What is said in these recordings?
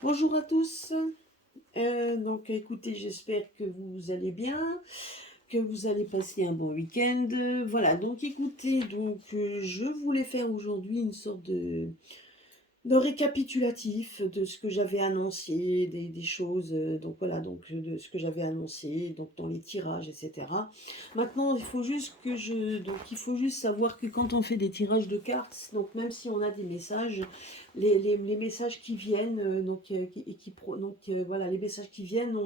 Bonjour à tous. Donc écoutez, j'espère que vous allez bien, que vous allez passer un bon week-end. Voilà, donc écoutez, je voulais faire aujourd'hui une sorte de récapitulatif de ce que j'avais annoncé, des choses, donc voilà, de ce que j'avais annoncé, donc dans les tirages, etc. Maintenant, il faut juste savoir que quand on fait des tirages de cartes, donc même si on a des messages, les messages qui viennent, voilà, les messages qui viennent,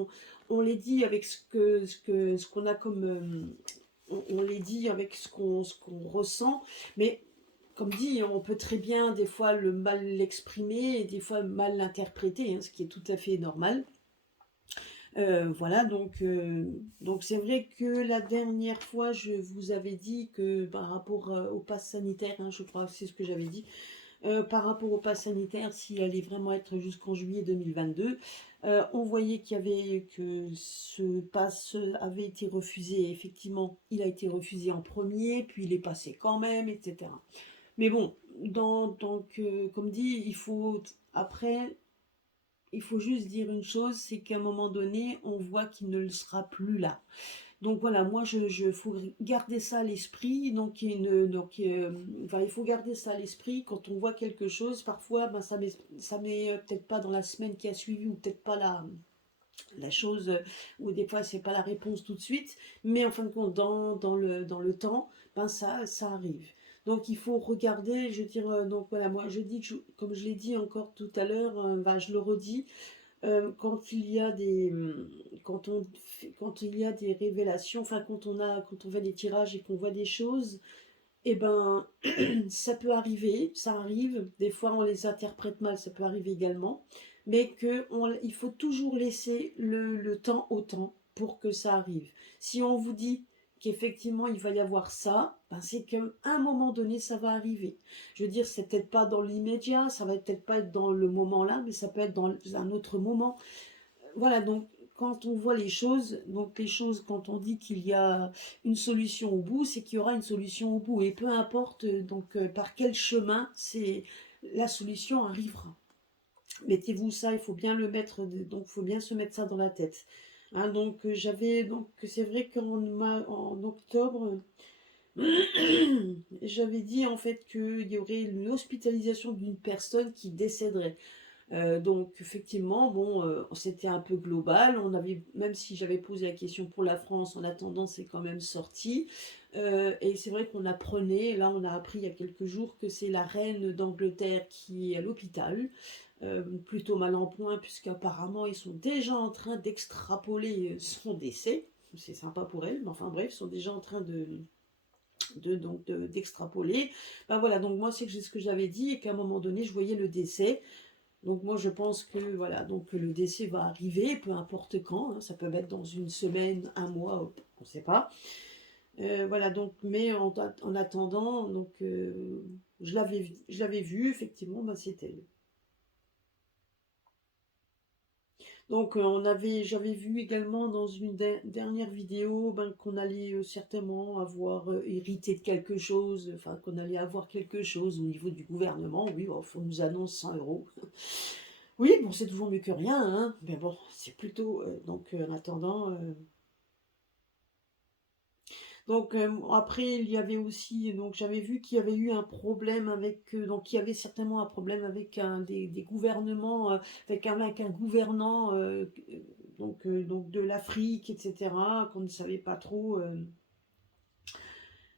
on les dit avec ce qu'on a comme, on les dit avec ce qu'on ressent, mais comme dit, on peut très bien des fois le mal l'exprimer et des fois mal l'interpréter, hein, ce qui est tout à fait normal. Voilà, donc c'est vrai que la dernière fois, je vous avais dit que par rapport au pass sanitaire, hein, je crois que c'est ce que j'avais dit, par rapport au pass sanitaire, s'il allait vraiment être jusqu'en juillet 2022, on voyait que ce pass avait été refusé. Effectivement, il a été refusé en premier, puis il est passé quand même, etc. Mais bon, comme dit, après, il faut juste dire une chose, c'est qu'à un moment donné, on voit qu'il ne le sera plus là. Donc voilà, moi, faut garder ça à l'esprit. Enfin, il faut garder ça à l'esprit quand on voit quelque chose. Parfois, ben, ça met peut-être pas dans la semaine qui a suivi ou peut-être pas la chose, ou des fois, c'est pas la réponse tout de suite. Mais en fin de compte, dans le temps, ben, ça arrive. Donc il faut regarder, je veux dire, donc voilà, moi je dis, comme je l'ai dit encore tout à l'heure, ben, je le redis, quand il y a quand il y a des révélations, enfin quand on fait des tirages et qu'on voit des choses, eh ben ça peut arriver, ça arrive, des fois on les interprète mal, ça peut arriver également, mais il faut toujours laisser le temps au temps pour que ça arrive. Si on vous dit qu'effectivement il va y avoir ça, ben c'est qu'à un moment donné ça va arriver. Je veux dire, c'est peut-être pas dans l'immédiat, ça va peut-être pas être dans le moment là, mais ça peut être dans un autre moment. Voilà, donc quand on voit les choses, quand on dit qu'il y a une solution au bout, c'est qu'il y aura une solution au bout. Et peu importe par quel chemin, la solution arrivera. Mettez-vous ça, il faut bien le mettre, donc il faut bien se mettre ça dans la tête. Hein, c'est vrai en octobre, j'avais dit en fait qu'il y aurait une hospitalisation d'une personne qui décéderait. Donc effectivement, bon, c'était un peu global. Même si j'avais posé la question pour la France, en attendant, c'est quand même sorti. Et c'est vrai qu'on apprenait, là on a appris il y a quelques jours que c'est la reine d'Angleterre qui est à l'hôpital, plutôt mal en point, puisqu'apparemment ils sont déjà en train d'extrapoler son décès. C'est sympa pour elle, mais enfin bref, ils sont déjà en train d'extrapoler. Ben voilà, donc moi c'est ce que j'avais dit, et qu'à un moment donné, je voyais le décès. Donc moi je pense que voilà, donc le décès va arriver, peu importe quand, hein, ça peut être dans une semaine, un mois, on ne sait pas. Voilà, donc, mais en attendant, je l'avais vu, effectivement, ben, c'était elle. Donc j'avais vu également dans une dernière vidéo, ben, qu'on allait certainement avoir hérité de quelque chose, enfin qu'on allait avoir quelque chose au niveau du gouvernement. Oui, bon, on nous annonce 100 euros. Oui, bon, c'est toujours mieux que rien, hein. Mais bon, c'est plutôt. En attendant. Après, il y avait aussi. Donc, j'avais vu qu'il y avait eu un problème avec. Donc, il y avait certainement un problème avec des gouvernements, avec un gouvernant donc de l'Afrique, etc., qu'on ne savait pas trop.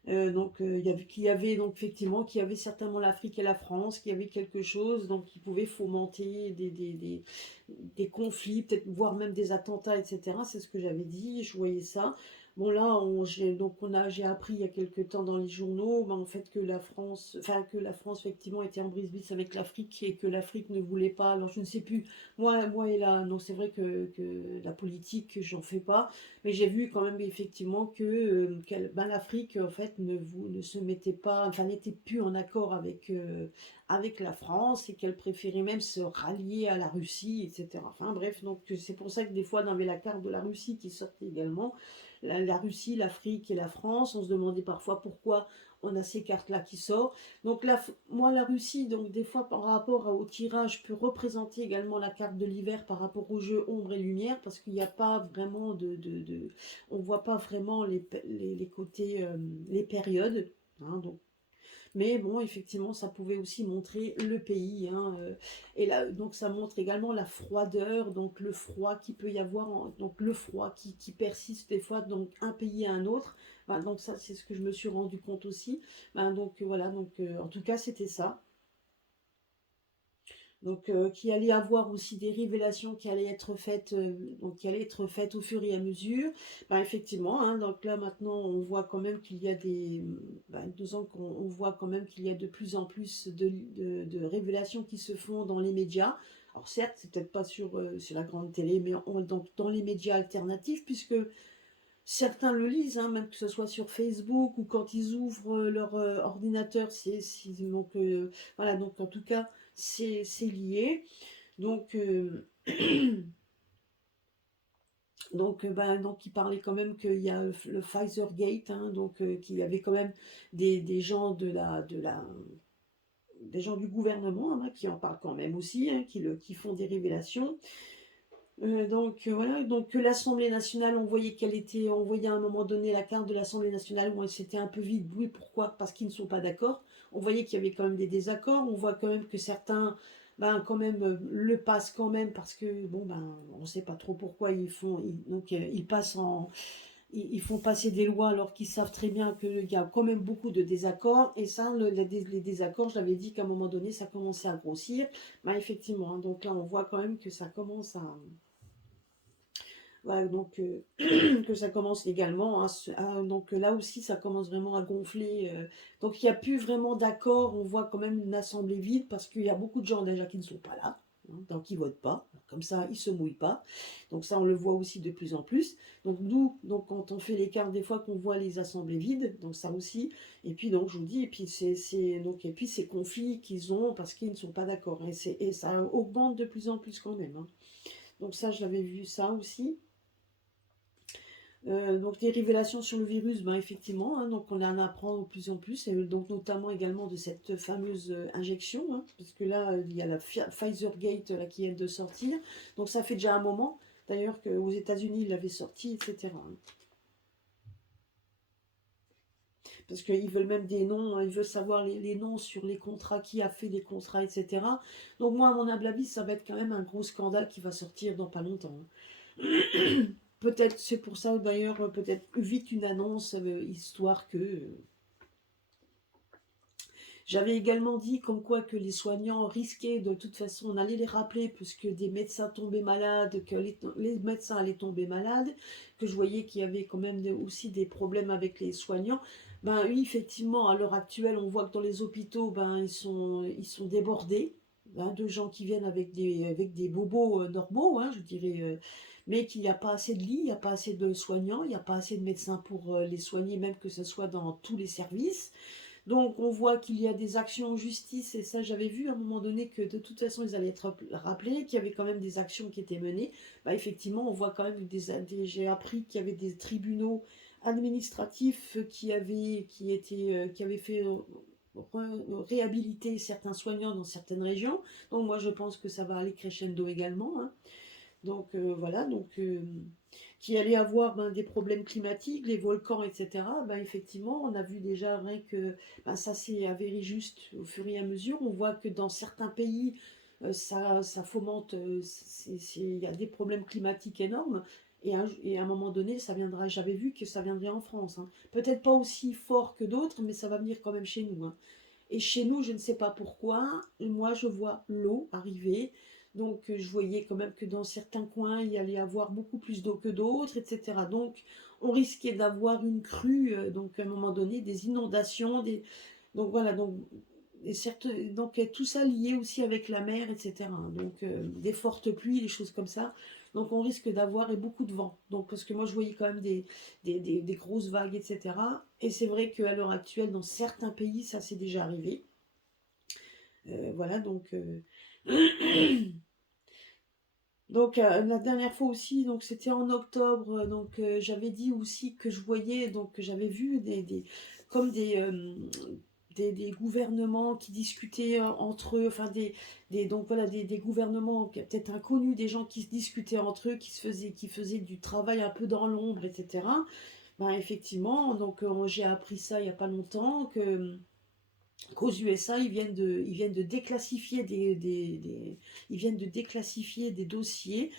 Qu'il y avait donc effectivement qu'il y avait certainement l'Afrique et la France, qu'il y avait quelque chose donc qui pouvait fomenter des conflits, peut-être voire même des attentats, etc. C'est ce que j'avais dit, je voyais ça. Bon là, j'ai appris il y a quelque temps dans les journaux, ben, en fait que la France effectivement était en brise-brise avec l'Afrique et que l'Afrique ne voulait pas. Alors je ne sais plus. Moi et là, non, c'est vrai que la politique, j'en fais pas. Mais j'ai vu quand même effectivement que l'Afrique en fait ne se mettait pas, enfin n'était plus en accord avec la France et qu'elle préférait même se rallier à la Russie, etc. Enfin bref, donc c'est pour ça que des fois on avait la carte de la Russie qui sortait également. La Russie, l'Afrique et la France, on se demandait parfois pourquoi on a ces cartes-là qui sortent. Donc là, moi, la Russie, donc des fois, par rapport au tirage, peut représenter également la carte de l'hiver par rapport au jeu ombre et lumière, parce qu'il n'y a pas vraiment on voit pas vraiment les côtés, les périodes, hein, donc mais bon, effectivement, ça pouvait aussi montrer le pays, hein, et là, donc ça montre également la froideur, donc le froid qui peut y avoir, donc le froid qui persiste des fois, donc un pays à un autre. Ben, donc ça, c'est ce que je me suis rendu compte aussi. Ben, donc voilà, donc en tout cas, c'était ça. Donc, qu'il allait avoir aussi des révélations qui allaient être faites, donc qui allaient être faites au fur et à mesure. Ben, effectivement, hein, donc là maintenant on voit quand même qu'il y a ben, 2 ans qu'on voit quand même qu'il y a de plus en plus de révélations qui se font dans les médias. Alors certes, c'est peut-être pas sur la grande télé, mais donc dans les médias alternatifs, puisque certains le lisent, hein, même que ce soit sur Facebook ou quand ils ouvrent leur ordinateur, donc voilà, donc en tout cas, c'est lié. Donc, donc il parlait quand même qu'il y a le Pfizer Gate, hein, donc qu'il y avait quand même des gens des gens du gouvernement, hein, qui en parlent quand même aussi, hein, qui font des révélations. Donc voilà, donc l'Assemblée nationale, on voyait à un moment donné la carte de l'Assemblée nationale où c'était un peu vide. Oui, pourquoi? Parce qu'ils ne sont pas d'accord. On voyait qu'il y avait quand même des désaccords. On voit quand même que certains, ben, quand même, le passent quand même parce que, bon, ben, on ne sait pas trop pourquoi donc ils passent ils font passer des lois alors qu'ils savent très bien qu'il y a quand même beaucoup de désaccords. Et ça, les désaccords, je l'avais dit qu'à un moment donné, ça commençait à grossir. Ben, effectivement, hein, donc là, on voit quand même que ça commence voilà, donc que ça commence également, hein, donc là aussi ça commence vraiment à gonfler. Donc il n'y a plus vraiment d'accord, on voit quand même une assemblée vide parce qu'il y a beaucoup de gens déjà qui ne sont pas là, hein, donc ils votent pas, comme ça ils se mouillent pas. Donc ça on le voit aussi de plus en plus. Donc nous, donc quand on fait l'écart des fois qu'on voit les assemblées vides, donc ça aussi. Et puis donc je vous dis, et puis donc et puis ces conflits qu'ils ont parce qu'ils ne sont pas d'accord. Et ça augmente de plus en plus quand même, hein. Donc ça j'avais vu ça aussi. Donc les révélations sur le virus, ben effectivement, hein, donc on en apprend de plus en plus, et donc notamment également de cette fameuse injection, hein, parce que là, il y a la Pfizer Gate là, qui vient de sortir, donc ça fait déjà un moment, d'ailleurs qu'aux États-Unis, ils l'avaient sorti, etc., hein. Parce qu'ils veulent même des noms, hein, ils veulent savoir les noms sur les contrats, qui a fait les contrats, etc. Donc moi, à mon humble avis, ça va être quand même un gros scandale qui va sortir dans pas longtemps, hein. Peut-être, c'est pour ça d'ailleurs, peut-être vite une annonce, histoire que... J'avais également dit comme quoi que les soignants risquaient, de toute façon, on allait les rappeler, puisque des médecins tombaient malades, que les médecins allaient tomber malades, que je voyais qu'il y avait quand même aussi des problèmes avec les soignants. Ben oui, effectivement, à l'heure actuelle, on voit que dans les hôpitaux, ben, ils sont débordés, hein, de gens qui viennent avec des bobos normaux, hein, je dirais, mais qu'il n'y a pas assez de lits, il n'y a pas assez de soignants, il n'y a pas assez de médecins pour les soigner, même que ce soit dans tous les services. Donc on voit qu'il y a des actions en justice, et ça j'avais vu à un moment donné que de toute façon ils allaient être rappelés, qu'il y avait quand même des actions qui étaient menées. Bah, effectivement, on voit quand même j'ai appris qu'il y avait des tribunaux administratifs qui avaient fait réhabiliter certains soignants dans certaines régions. Donc moi je pense que ça va aller crescendo également, hein. Donc voilà, donc qu'il allait avoir, ben, des problèmes climatiques, les volcans, etc. Ben, effectivement, on a vu déjà rien que, ben, ça s'est avéré juste au fur et à mesure. On voit que dans certains pays, ça fomente, il y a des problèmes climatiques énormes. Et à un moment donné, ça viendra. J'avais vu que ça viendrait en France, hein. Peut-être pas aussi fort que d'autres, mais ça va venir quand même chez nous, hein. Et chez nous, je ne sais pas pourquoi, moi je vois l'eau arriver. Donc je voyais quand même que dans certains coins, il y allait avoir beaucoup plus d'eau que d'autres, etc. Donc on risquait d'avoir une crue, donc à un moment donné, des inondations, donc voilà, donc tout ça lié aussi avec la mer, etc. Donc des fortes pluies, des choses comme ça. Donc on risque d'avoir et beaucoup de vent. Donc parce que moi je voyais quand même des grosses vagues, etc. Et c'est vrai qu'à l'heure actuelle, dans certains pays, ça s'est déjà arrivé. Voilà, donc donc la dernière fois aussi, donc c'était en octobre, donc j'avais dit aussi que je voyais, donc que j'avais vu comme des gouvernements qui discutaient entre eux, enfin donc voilà, des gouvernements peut-être inconnus, des gens qui se discutaient entre eux, qui faisaient du travail un peu dans l'ombre, etc. Ben effectivement, donc j'ai appris ça il n'y a pas longtemps, qu'aux USA, ils viennent de déclassifier ils viennent de déclassifier des dossiers,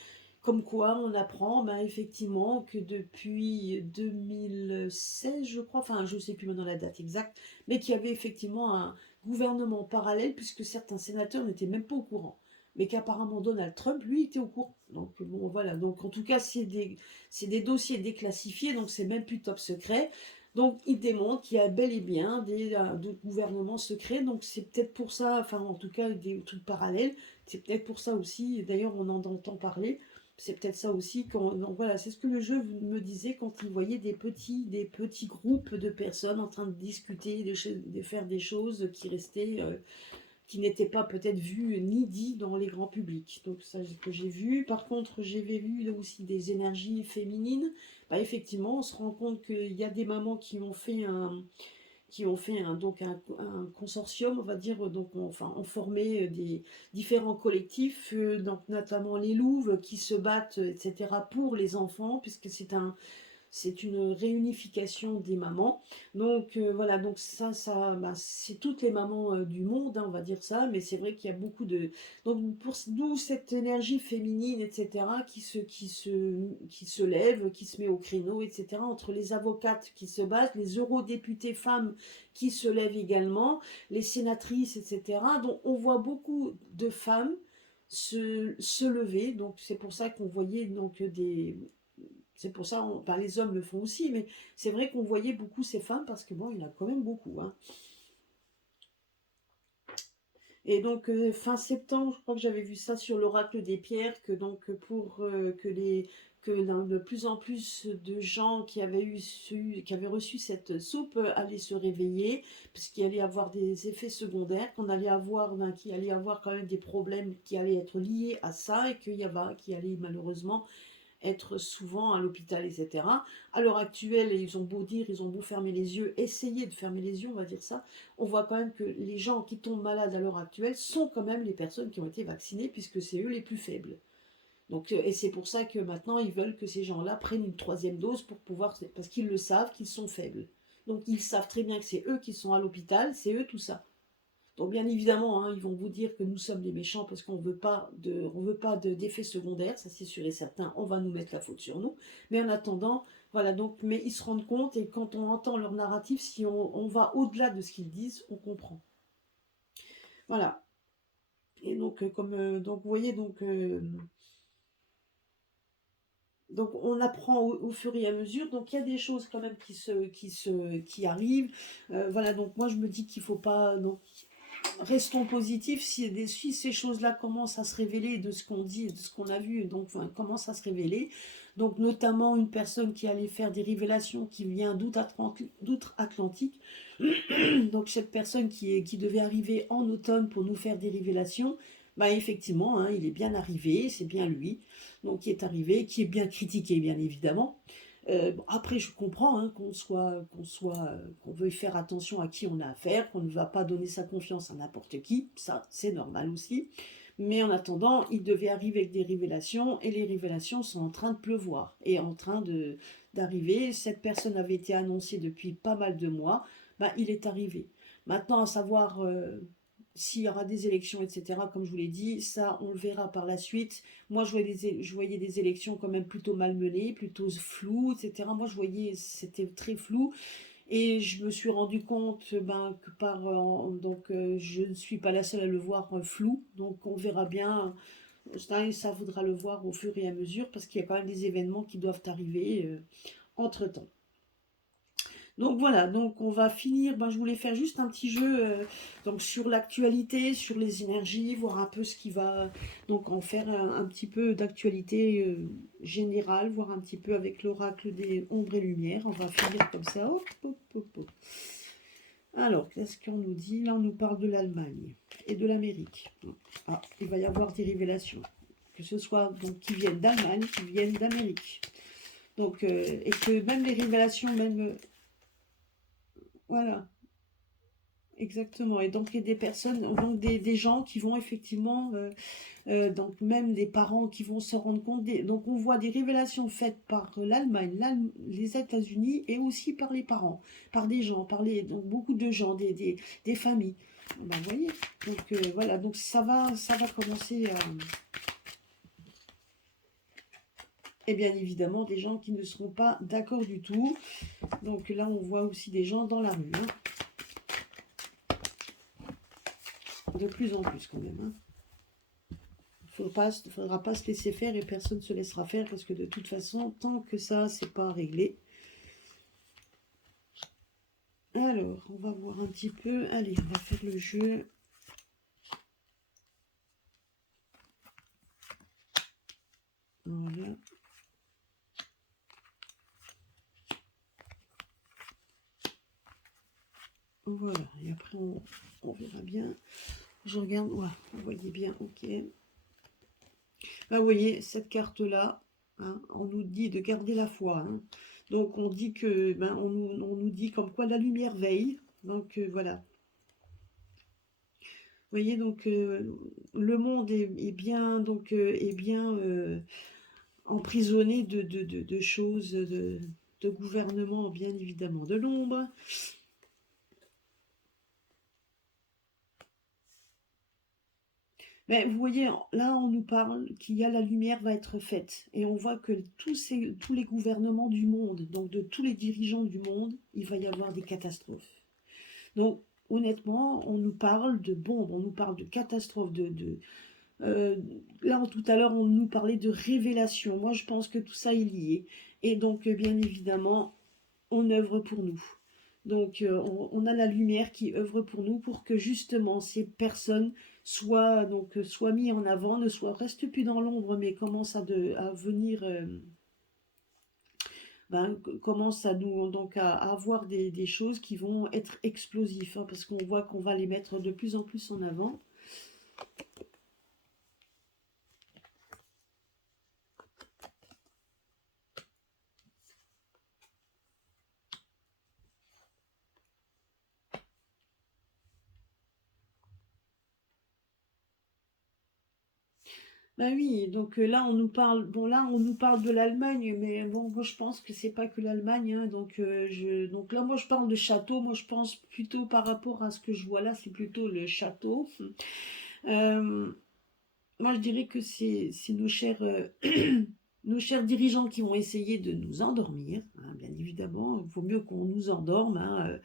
comme quoi on apprend ben, effectivement que depuis 2016, je crois, enfin je ne sais plus maintenant la date exacte, mais qu'il y avait effectivement un gouvernement parallèle, puisque certains sénateurs n'étaient même pas au courant. Mais qu'apparemment Donald Trump, lui, était au courant. Donc bon, voilà. Donc en tout cas, c'est des dossiers déclassifiés, donc c'est même plus top secret. Donc, il démontre qu'il y a bel et bien d'autres gouvernements secrets. Donc, c'est peut-être pour ça, enfin, en tout cas, des trucs parallèles. C'est peut-être pour ça aussi. D'ailleurs, on en entend parler. C'est peut-être ça aussi. Donc, voilà, c'est ce que le jeu me disait quand il voyait des petits groupes de personnes en train de discuter, de faire des choses qui restaient, qui n'étaient pas peut-être vues ni dites dans les grands publics. Donc, ça, c'est ce que j'ai vu. Par contre, j'ai vu aussi des énergies féminines. Bah, effectivement, on se rend compte qu'il y a des mamans qui ont fait donc un consortium, on va dire, donc enfin, ont formé des différents collectifs, donc notamment les Louves qui se battent, etc., pour les enfants, puisque c'est une réunification des mamans. Donc voilà, donc ça bah, c'est toutes les mamans du monde, hein, on va dire ça, mais c'est vrai qu'il y a beaucoup de... Donc d'où cette énergie féminine, etc., qui se lève, qui se met au créneau, etc., entre les avocates qui se battent, les eurodéputés femmes qui se lèvent également, les sénatrices, etc. Donc on voit beaucoup de femmes se lever, donc c'est pour ça qu'on voyait donc c'est pour ça, enfin, les hommes le font aussi, mais c'est vrai qu'on voyait beaucoup ces femmes parce que bon, il y en a quand même beaucoup, hein. Et donc fin septembre, je crois que j'avais vu ça sur l'oracle des pierres, que donc pour de plus en plus de gens qui avaient reçu cette soupe allaient se réveiller, puisqu'il allait y avoir des effets secondaires, qu'il allait y avoir quand même des problèmes qui allaient être liés à ça, et qu'il allait malheureusement être souvent à l'hôpital, etc. À l'heure actuelle, ils ont beau dire, ils ont beau fermer les yeux, essayer de fermer les yeux, on va dire ça, on voit quand même que les gens qui tombent malades à l'heure actuelle sont quand même les personnes qui ont été vaccinées, puisque c'est eux les plus faibles. Donc, et c'est pour ça que maintenant, ils veulent que ces gens-là prennent une troisième dose pour pouvoir, parce qu'ils le savent qu'ils sont faibles. Donc, ils savent très bien que c'est eux qui sont à l'hôpital, c'est eux tout ça. Donc bien évidemment, hein, ils vont vous dire que nous sommes les méchants parce qu'on veut pas d'effets secondaires, ça c'est sûr et certain, on va nous mettre la faute sur nous. Mais en attendant, voilà, donc, mais ils se rendent compte et quand on entend leur narratif, si on va au-delà de ce qu'ils disent, on comprend. Voilà. Et donc, donc vous voyez, donc on apprend au fur et à mesure. Donc il y a des choses quand même qui arrivent. Voilà, donc moi je me dis qu'il faut pas. Donc, restons positifs si ces choses-là commencent à se révéler de ce qu'on dit, de ce qu'on a vu, donc enfin, commencent à se révéler. Donc notamment une personne qui allait faire des révélations qui vient d'outre-Atlantique. Donc cette personne qui devait arriver en automne pour nous faire des révélations, bah effectivement, hein, il est bien arrivé, c'est bien lui, donc qui est arrivé, qui est bien critiqué bien évidemment. Bon, après, je comprends hein, qu'on veuille faire attention à qui on a affaire, qu'on ne va pas donner sa confiance à n'importe qui, ça c'est normal aussi. Mais en attendant, il devait arriver avec des révélations et les révélations sont en train de pleuvoir et en train d'arriver. Cette personne avait été annoncée depuis pas mal de mois, ben, il est arrivé. Maintenant, à savoir s'il y aura des élections, etc., comme je vous l'ai dit, ça on le verra par la suite. Moi, je voyais des élections quand même plutôt malmenées, plutôt floues, etc. Moi, je voyais, c'était très flou. Et je me suis rendu compte ben, que je ne suis pas la seule à le voir flou. Donc, on verra bien. Ça faudra le voir au fur et à mesure parce qu'il y a quand même des événements qui doivent arriver entre-temps. Donc voilà, donc on va finir. Ben, je voulais faire juste un petit jeu donc sur l'actualité, sur les énergies, voir un peu ce qui va. Donc en faire un petit peu d'actualité générale, voir un petit peu avec l'oracle des ombres et lumières. On va finir comme ça. Hop, hop, hop, hop. Alors, qu'est-ce qu'on nous dit? Là, on nous parle de l'Allemagne et de l'Amérique. Ah, il va y avoir des révélations. Que ce soit donc qui viennent d'Allemagne, qui viennent d'Amérique. Donc, et que même les révélations, même. Voilà. Exactement. Et donc, il y a des personnes, donc des gens qui vont effectivement, donc même des parents qui vont se rendre compte. Donc, on voit des révélations faites par l'Allemagne, les États-Unis et aussi par les parents, par des gens, donc beaucoup de gens, des familles. Ben, vous voyez. Donc, voilà. Donc, ça va commencer. Et bien évidemment, des gens qui ne seront pas d'accord du tout. Donc là, on voit aussi des gens dans la rue. Hein. De plus en plus quand même. Hein. Faudra pas se laisser faire et personne ne se laissera faire parce que de toute façon, tant que ça, c'est pas réglé. Alors, on va voir un petit peu. Allez, on va faire le jeu. Voilà. Voilà. Et après, on verra bien. Je regarde. Ouais, vous voyez bien. Ok. Bah, vous voyez, cette carte-là, hein, on nous dit de garder la foi. Hein. Donc, on dit que, ben, on nous dit comme quoi la lumière veille. Donc, voilà. Vous voyez, donc, le monde est bien, donc, est bien emprisonné de choses, de gouvernement, bien évidemment, de l'ombre. Mais vous voyez, là, on nous parle qu'il y a la lumière va être faite. Et on voit que tous les gouvernements du monde, donc de tous les dirigeants du monde, il va y avoir des catastrophes. Donc, honnêtement, on nous parle de bombes, on nous parle de catastrophes, euh, là, tout à l'heure, on nous parlait de révélation. Moi, je pense que tout ça est lié. Et donc, bien évidemment, on œuvre pour nous. Donc, on a la lumière qui œuvre pour nous pour que justement ces personnes soient mis en avant, restent plus dans l'ombre, mais commencent à venir, commencent à avoir des choses qui vont être explosives, hein, parce qu'on voit qu'on va les mettre de plus en plus en avant. Ben oui, donc là on nous parle de l'Allemagne, mais bon, moi je pense que c'est pas que l'Allemagne, hein, donc là moi je parle de château, moi je pense plutôt par rapport à ce que je vois là, c'est plutôt le château. Euh, Moi je dirais que c'est nos chers dirigeants qui vont essayer de nous endormir, hein, bien évidemment, il vaut mieux qu'on nous endorme, hein,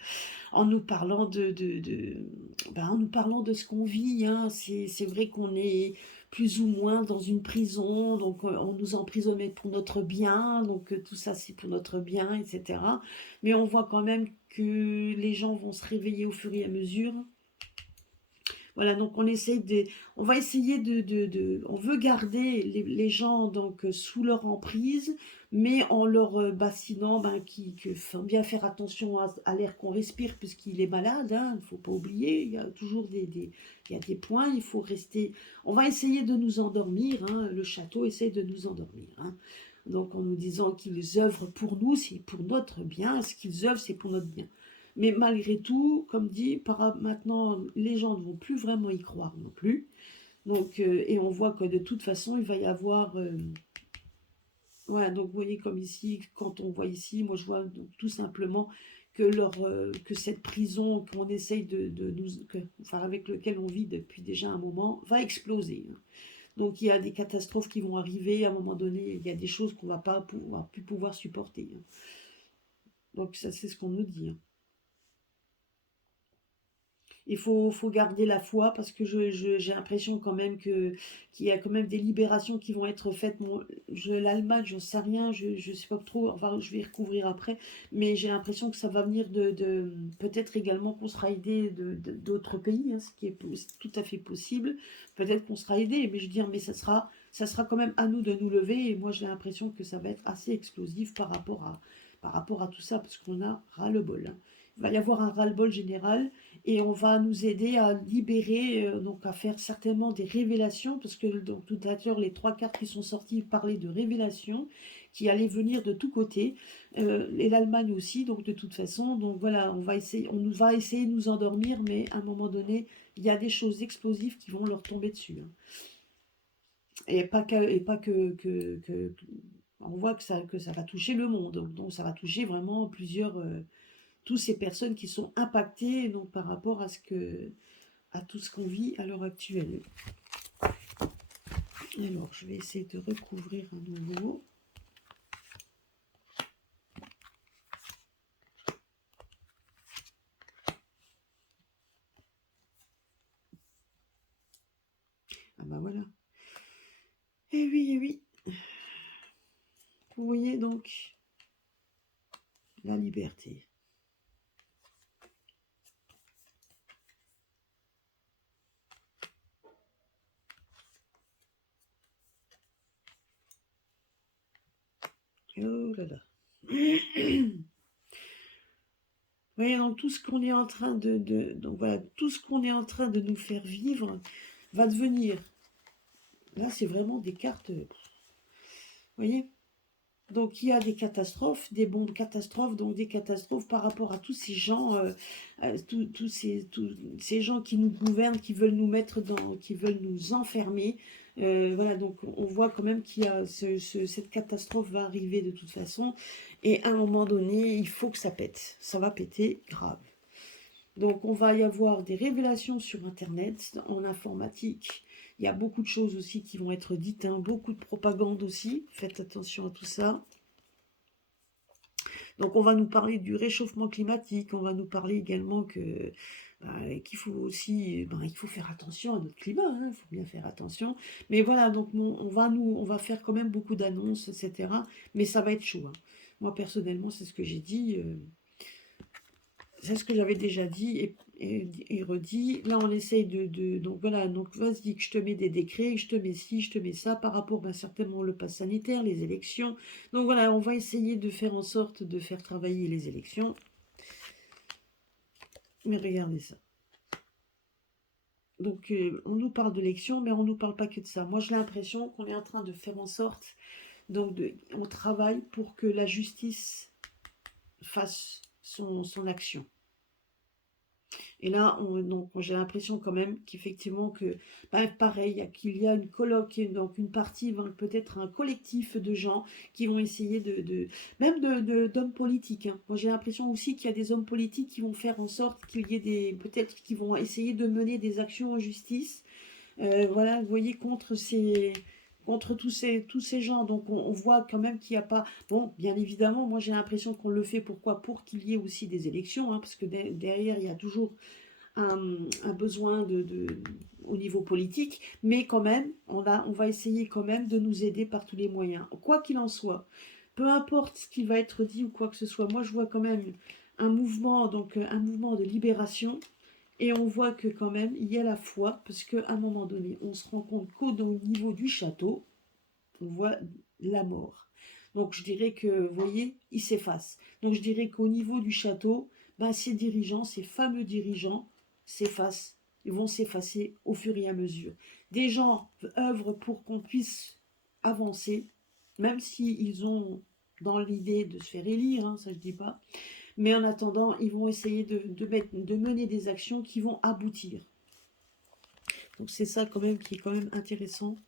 en nous parlant en nous parlant de ce qu'on vit. Hein. C'est vrai qu'on est plus ou moins dans une prison, donc on nous emprisonne pour notre bien, donc tout ça c'est pour notre bien, etc. Mais on voit quand même que les gens vont se réveiller au fur et à mesure. Voilà, donc on va essayer on veut garder les gens donc sous leur emprise, mais en leur bassinant, qu'il faut bien faire attention à l'air qu'on respire puisqu'il est malade, hein, il ne faut pas oublier, il y a toujours il y a des points, il faut rester, on va essayer de nous endormir, hein, le château essaie de nous endormir, hein. Donc en nous disant qu'ils œuvrent pour nous, c'est pour notre bien, ce qu'ils œuvrent c'est pour notre bien. Mais malgré tout, comme dit, maintenant, les gens ne vont plus vraiment y croire non plus. Donc, et on voit que de toute façon, il va y avoir... voilà, donc vous voyez comme ici, quand on voit ici, moi je vois donc, tout simplement que cette prison qu'on essaye avec laquelle on vit depuis déjà un moment, va exploser. Hein. Donc il y a des catastrophes qui vont arriver, à un moment donné, il y a des choses qu'on ne va pas plus pouvoir supporter. Hein. Donc ça, c'est ce qu'on nous dit. Hein. Il faut garder la foi parce que j'ai l'impression quand même qu'il y a quand même des libérations qui vont être faites. L'Allemagne, j'en sais rien, je sais pas trop, enfin je vais recouvrir après, mais j'ai l'impression que ça va venir peut-être également qu'on sera aidé d'autres pays, hein, ce qui est tout à fait possible. Peut-être qu'on sera aidé, mais je veux dire, mais ça sera quand même à nous de nous lever et moi j'ai l'impression que ça va être assez explosif par rapport à tout ça parce qu'on a ras-le-bol. Hein. Il va y avoir un ras-le-bol général et on va nous aider à libérer, donc à faire certainement des révélations, parce que donc, tout à l'heure, les 3 cartes qui sont sorties parlaient de révélations qui allaient venir de tous côtés, et l'Allemagne aussi, donc de toute façon. Donc voilà, va essayer de nous endormir, mais à un moment donné, il y a des choses explosives qui vont leur tomber dessus, hein. Et pas on voit que ça va toucher le monde, donc ça va toucher vraiment plusieurs, toutes ces personnes qui sont impactées donc, par rapport à tout ce qu'on vit à l'heure actuelle. Alors, je vais essayer de recouvrir à nouveau. Ah bah voilà. Eh oui, eh oui. Vous voyez donc la liberté. Oh là là. Vous voyez, donc tout ce qu'on est en train donc voilà, tout ce qu'on est en train de nous faire vivre va devenir. Là, c'est vraiment des cartes. Vous voyez? Donc il y a des catastrophes, des bombes catastrophes, donc des catastrophes par rapport à tous ces gens, tous ces gens qui nous gouvernent, qui veulent nous mettre qui veulent nous enfermer. Voilà, donc on voit quand même qu'il y a cette catastrophe va arriver de toute façon, et à un moment donné, il faut que ça pète, ça va péter grave. Donc on va y avoir des révélations sur Internet, en informatique. Il y a beaucoup de choses aussi qui vont être dites, hein, beaucoup de propagande aussi. Faites attention à tout ça. Donc on va nous parler du réchauffement climatique, on va nous parler également qu'il faut aussi, il faut faire attention à notre climat, hein, il faut bien faire attention. Mais voilà, donc on va faire quand même beaucoup d'annonces, etc. Mais ça va être chaud, hein. Moi personnellement, c'est ce que j'ai dit. C'est ce que j'avais déjà dit et redit. Là, on essaye donc voilà, donc vas-y, que je te mets des décrets, que je te mets ci, je te mets ça, par rapport, certainement, le pass sanitaire, les élections. Donc voilà, on va essayer de faire en sorte de faire travailler les élections. Mais regardez ça. Donc, on nous parle d'élections, mais on ne nous parle pas que de ça. Moi, j'ai l'impression qu'on est en train de faire en sorte, donc on travaille pour que la justice fasse son action. Et là, donc, j'ai l'impression quand même qu'effectivement, pareil, qu'il y a une colloque, donc une partie, peut-être un collectif de gens qui vont essayer même d'hommes politiques, hein. Moi, j'ai l'impression aussi qu'il y a des hommes politiques qui vont faire en sorte qu'il y ait peut-être qui vont essayer de mener des actions en justice, voilà, vous voyez, contre tous ces gens. Donc on voit quand même qu'il n'y a pas... Bon, bien évidemment, moi j'ai l'impression qu'on le fait, pourquoi? Pour qu'il y ait aussi des élections, hein, parce que derrière, il y a toujours un besoin au niveau politique, mais quand même, on va essayer quand même de nous aider par tous les moyens. Quoi qu'il en soit, peu importe ce qui va être dit ou quoi que ce soit, moi je vois quand même un mouvement, donc un mouvement de libération. Et on voit que quand même, il y a la foi, parce qu'à un moment donné, on se rend compte qu'au niveau du château, on voit la mort. Donc je dirais que, vous voyez, il s'efface. Donc je dirais qu'au niveau du château, ces dirigeants, ces fameux dirigeants, s'effacent. Ils vont s'effacer au fur et à mesure. Des gens œuvrent pour qu'on puisse avancer, même s'ils ont dans l'idée de se faire élire, hein, ça je dis pas. Mais en attendant, ils vont essayer de mener des actions qui vont aboutir. Donc c'est ça quand même qui est quand même intéressant.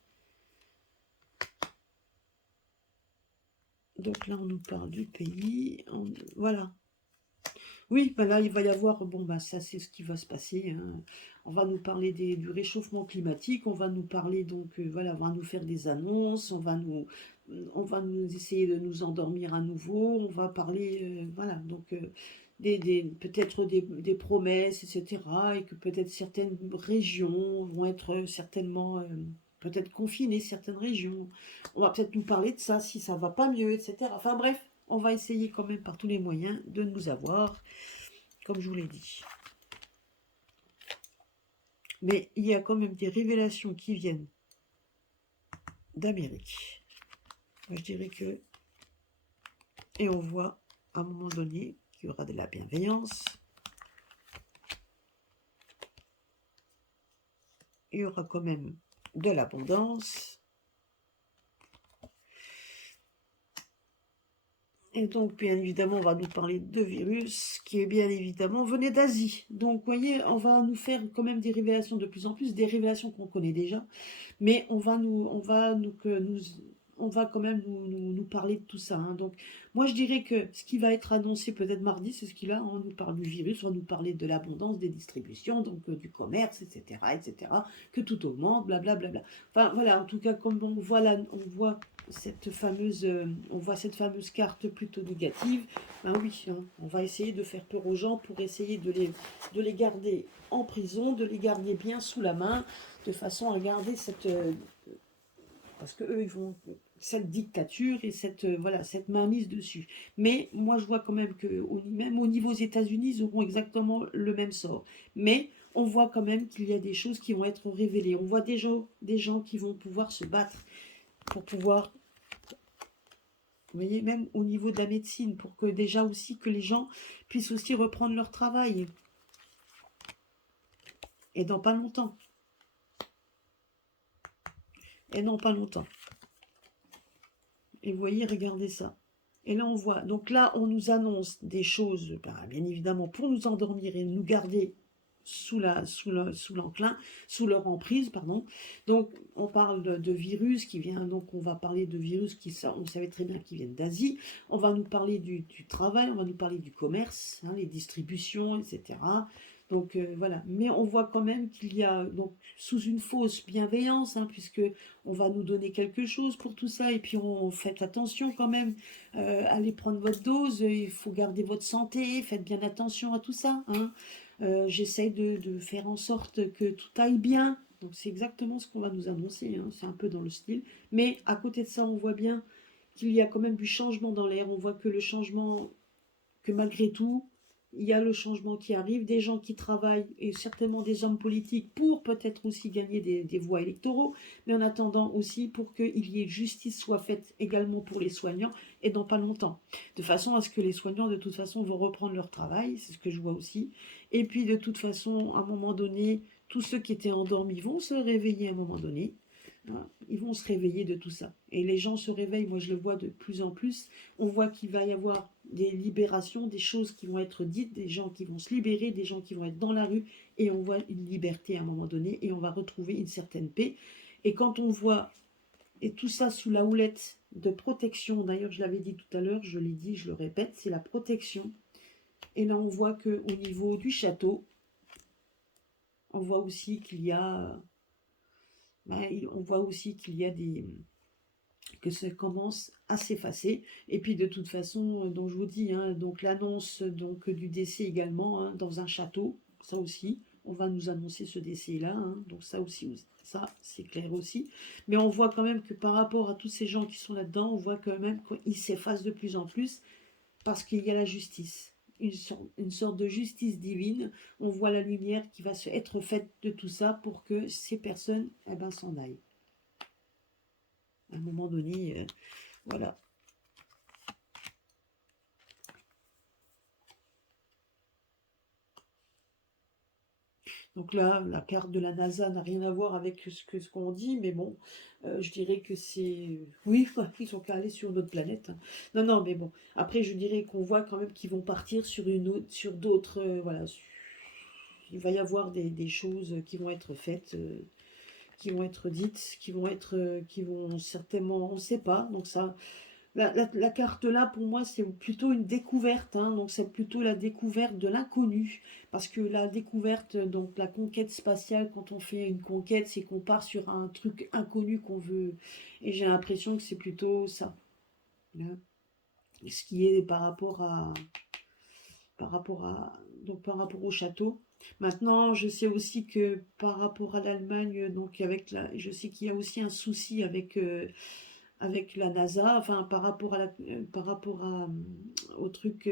Donc là, on nous parle du pays. Voilà. Oui, là, il va y avoir... Bon, ça, c'est ce qui va se passer, hein. On va nous parler du réchauffement climatique. On va nous parler, donc, voilà, on va nous faire des annonces. On va nous essayer de nous endormir à nouveau. On va parler, voilà, donc... peut-être des promesses, etc. Et que peut-être certaines régions vont être certainement peut-être confinées, certaines régions. On va peut-être nous parler de ça, si ça va pas mieux, etc. Enfin bref, on va essayer quand même par tous les moyens de nous avoir, comme je vous l'ai dit. Mais il y a quand même des révélations qui viennent d'Amérique. Moi, je dirais que... Et on voit, à un moment donné, qu'il y aura de la bienveillance. il y aura quand même de l'abondance. Et donc, bien évidemment, on va nous parler de virus qui, est bien évidemment, venait d'Asie. Donc, vous voyez, on va nous faire quand même des révélations de plus en plus, des révélations qu'on connaît déjà, mais on va quand même nous parler de tout ça, hein. Donc, moi, je dirais que ce qui va être annoncé peut-être mardi, c'est ce qu'il a. On nous parle du virus, on va nous parler de l'abondance, des distributions, donc du commerce, etc., que tout augmente, blablabla. Enfin, voilà, en tout cas, comme on voit là, on voit cette fameuse carte plutôt négative. Ben oui, hein, on va essayer de faire peur aux gens pour essayer de les garder en prison, de les garder bien sous la main, de façon à garder cette parce que eux ils vont cette dictature et cette voilà cette mainmise dessus. Mais moi je vois quand même que même au niveau des États-Unis ils auront exactement le même sort. Mais on voit quand même qu'il y a des choses qui vont être révélées. On voit des gens qui vont pouvoir se battre pour pouvoir, vous voyez, même au niveau de la médecine, pour que déjà aussi que les gens puissent aussi reprendre leur travail. Et dans pas longtemps. Et non pas longtemps. Et vous voyez, regardez ça. Et là, on voit. Donc là, on nous annonce des choses, ben, bien évidemment, pour nous endormir et nous garder sous l'enclin, sous leur emprise, pardon. Donc, on parle de virus qui vient, donc on va parler de virus qui, ça, on savait très bien qu'ils viennent d'Asie. On va nous parler du travail, on va nous parler du commerce, hein, les distributions, etc. Donc voilà, mais on voit quand même qu'il y a donc sous une fausse bienveillance, hein, puisque on va nous donner quelque chose pour tout ça, et puis on fait attention quand même, allez prendre votre dose, il faut garder votre santé, faites bien attention à tout ça, hein. J'essaye de faire en sorte que tout aille bien, donc c'est exactement ce qu'on va nous annoncer, hein, c'est un peu dans le style, mais à côté de ça, on voit bien qu'il y a quand même du changement dans l'air, on voit que le changement, que malgré tout, il y a le changement qui arrive, des gens qui travaillent et certainement des hommes politiques pour peut-être aussi gagner des voix électoraux, mais en attendant aussi pour qu'il y ait justice soit faite également pour les soignants et dans pas longtemps. De façon à ce que les soignants de toute façon vont reprendre leur travail, c'est ce que je vois aussi. Et puis de toute façon, à un moment donné, tous ceux qui étaient endormis vont se réveiller à un moment donné. Hein, ils vont se réveiller de tout ça. Et les gens se réveillent, moi je le vois de plus en plus. On voit qu'il va y avoir des libérations, des choses qui vont être dites, des gens qui vont se libérer, des gens qui vont être dans la rue, et on voit une liberté à un moment donné, et on va retrouver une certaine paix. Et quand on voit, et tout ça sous la houlette de protection, d'ailleurs je l'avais dit tout à l'heure, je l'ai dit, je le répète, c'est la protection. Et là on voit qu'au niveau du château, on voit aussi qu'il y a, on voit aussi qu'il y a que ça commence à s'effacer. Et puis de toute façon, donc je vous dis, hein, donc l'annonce donc du décès également, hein, dans un château, ça aussi, on va nous annoncer ce décès-là, hein, donc ça aussi, ça c'est clair aussi. Mais on voit quand même que par rapport à tous ces gens qui sont là-dedans, on voit quand même qu'ils s'effacent de plus en plus parce qu'il y a la justice. Une sorte de justice divine, on voit la lumière qui va être faite de tout ça pour que ces personnes eh ben, s'en aillent. À un moment donné, voilà. Donc là, la carte de la NASA n'a rien à voir avec ce qu'on dit, mais bon, je dirais que c'est... Oui, ils sont qu'à aller sur notre planète, hein. Non, non, mais bon. Après, je dirais qu'on voit quand même qu'ils vont partir sur sur d'autres... voilà. Il va y avoir des choses qui vont être faites, qui vont être dites, qui vont certainement... On ne sait pas, donc ça... La carte là, pour moi, c'est plutôt une découverte, hein, donc c'est plutôt la découverte de l'inconnu. Parce que la découverte, donc la conquête spatiale, quand on fait une conquête, c'est qu'on part sur un truc inconnu qu'on veut. Et j'ai l'impression que c'est plutôt ça, hein. Ce qui est par rapport au château. Maintenant, je sais aussi que par rapport à l'Allemagne, donc je sais qu'il y a aussi un souci avec la NASA, enfin par rapport au truc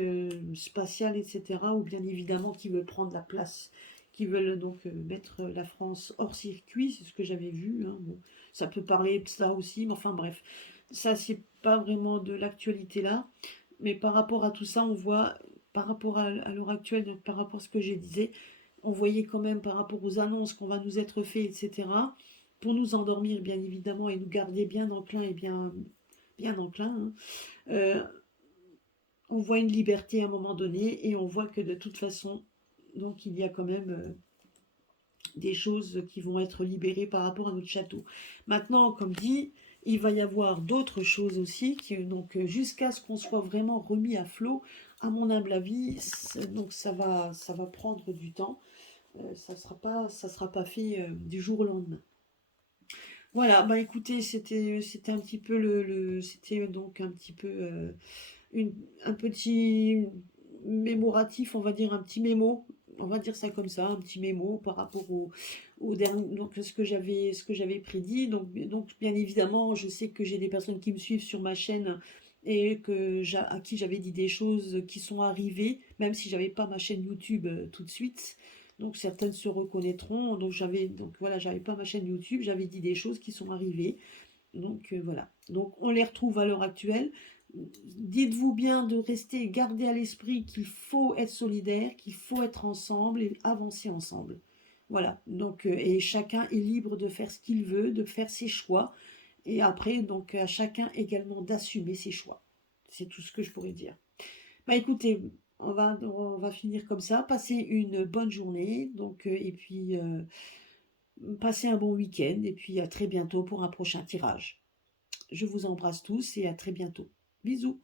spatial, etc., ou bien évidemment qui veut prendre la place, qui veulent donc mettre la France hors circuit, c'est ce que j'avais vu, hein. Bon, ça peut parler de ça aussi, mais enfin bref, ça c'est pas vraiment de l'actualité là, mais par rapport à tout ça, on voit, par rapport à l'heure actuelle, donc par rapport à ce que j'ai disais, on voyait quand même par rapport aux annonces qu'on va nous être faites, etc., pour nous endormir, bien évidemment, et nous garder bien enclins et bien enclins, hein. Euh, on voit une liberté à un moment donné, et on voit que de toute façon, donc il y a quand même des choses qui vont être libérées par rapport à notre château. Maintenant, comme dit, il va y avoir d'autres choses aussi, donc jusqu'à ce qu'on soit vraiment remis à flot, à mon humble avis, donc ça va prendre du temps. Ça sera pas fait du jour au lendemain. Voilà, bah écoutez, c'était un petit peu c'était donc un petit peu une, un petit mémoratif, on va dire un petit mémo, on va dire ça comme ça, un petit mémo par rapport au dernier, donc ce que j'avais prédit. Donc bien évidemment, je sais que j'ai des personnes qui me suivent sur ma chaîne et à qui j'avais dit des choses qui sont arrivées, même si j'avais pas ma chaîne YouTube tout de suite. Donc certaines se reconnaîtront. Donc voilà, j'avais pas ma chaîne YouTube, j'avais dit des choses qui sont arrivées. Donc voilà. Donc on les retrouve à l'heure actuelle. Dites-vous bien de rester, garder à l'esprit qu'il faut être solidaire, qu'il faut être ensemble et avancer ensemble. Voilà. Donc et chacun est libre de faire ce qu'il veut, de faire ses choix. Et après, donc à chacun également d'assumer ses choix. C'est tout ce que je pourrais dire. Bah écoutez, on va finir comme ça. Passez une bonne journée. Donc et puis passez un bon week-end. Et puis à très bientôt pour un prochain tirage. Je vous embrasse tous et à très bientôt. Bisous.